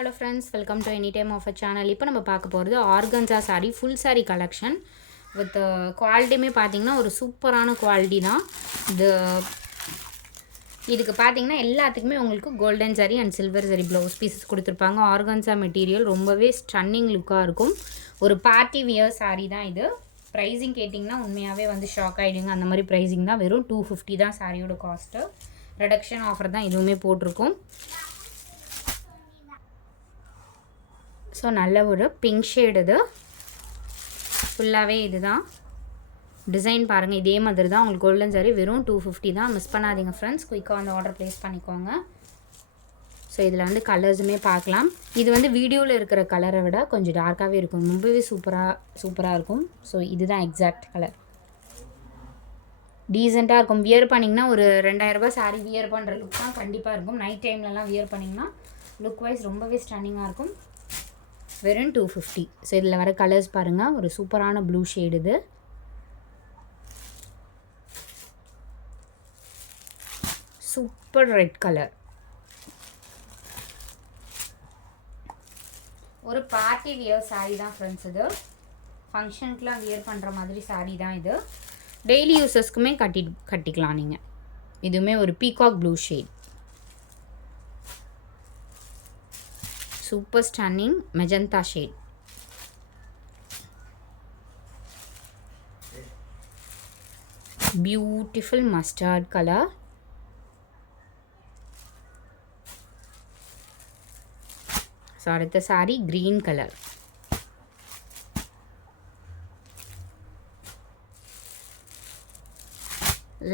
Hello friends welcome to any time of a channel இப்போ நம்ம பார்க்க போகிறது organza saree full saree collection with குவாலிட்டியுமே பார்த்தீங்கன்னா ஒரு சூப்பரான குவாலிட்டி தான். இது இதுக்கு பார்த்தீங்கன்னா எல்லாத்துக்குமே உங்களுக்கு golden saree and silver saree blouse pieces கொடுத்துருப்பாங்க. ஆர்கன்ஸா மெட்டீரியல் ரொம்பவே ஸ்டன்னிங் லுக்காக இருக்கும். ஒரு பார்ட்டி வியர் saree தான் இது. ப்ரைஸிங் கேட்டிங்கன்னா உண்மையாகவே வந்து ஷாக் ஆகிடுங்க அந்த மாதிரி ப்ரைஸிங் தான். வெறும் டூ ஃபிஃப்டி தான் சாரியோட காஸ்ட்டு ரிடக்ஷன் ஆஃபர் தான் இதுவுமே போட்டிருக்கும். ஸோ நல்ல ஒரு பிங்க் ஷேடு இது. ஃபுல்லாகவே இதுதான். டிசைன் பாருங்கள் இதே மாதிரி தான் உங்களுக்கு கோல்டன் சாரி வெறும் டூ ஃபிஃப்டி தான். மிஸ் பண்ணாதீங்க ஃப்ரெண்ட்ஸ் குயிக்காக வந்து ஆர்டர் ப்ளேஸ் பண்ணிக்கோங்க. ஸோ இதில் வந்து கலர்ஸுமே பார்க்கலாம். இது வந்து வீடியோவில் இருக்கிற கலரை விட கொஞ்சம் டார்க்காகவே இருக்கும். ரொம்பவே சூப்பராக சூப்பராக இருக்கும். ஸோ இதுதான் எக்ஸாக்ட் கலர் டீசெண்டாக இருக்கும். வியர் பண்ணிங்கன்னா ஒரு ரெண்டாயிரரூபா சாரீ வியர் பண்ணுற லுக் தான் கண்டிப்பாக இருக்கும். நைட் டைம்லலாம் வியர் பண்ணிங்கன்னா லுக் வைஸ் ரொம்பவே ஸ்டன்னிங்காக இருக்கும். வெறும் டூ ஃபிஃப்டி ஸோ இதில் வர கலர்ஸ் பாருங்கள் ஒரு சூப்பரான ப்ளூ ஷேடு இது. சூப்பர் ரெட் கலர் ஒரு பார்ட்டி வியர் saree தான் ஃப்ரெண்ட்ஸ் இது. ஃபங்க்ஷனுக்குலாம் வியர் பண்ணுற மாதிரி saree தான் இது. டெய்லி யூசஸ்க்குமே கட்டி கட்டிக்கலாம் நீங்கள் இதுவுமே ஒரு peacock blue shade super stunning magenta shade beautiful mustard colour so அடுத்த சாரி க்ரீன் கலர்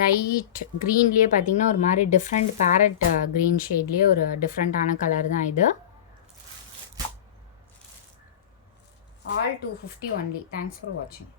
லைட் க்ரீன்லேயே பார்த்தீங்கன்னா ஒரு மாதிரி டிஃப்ரெண்ட் பேரட் க்ரீன் ஷேட்லேயே ஒரு டிஃப்ரெண்ட்டான கலர் தான் இது. All two fifty only. Thanks for watching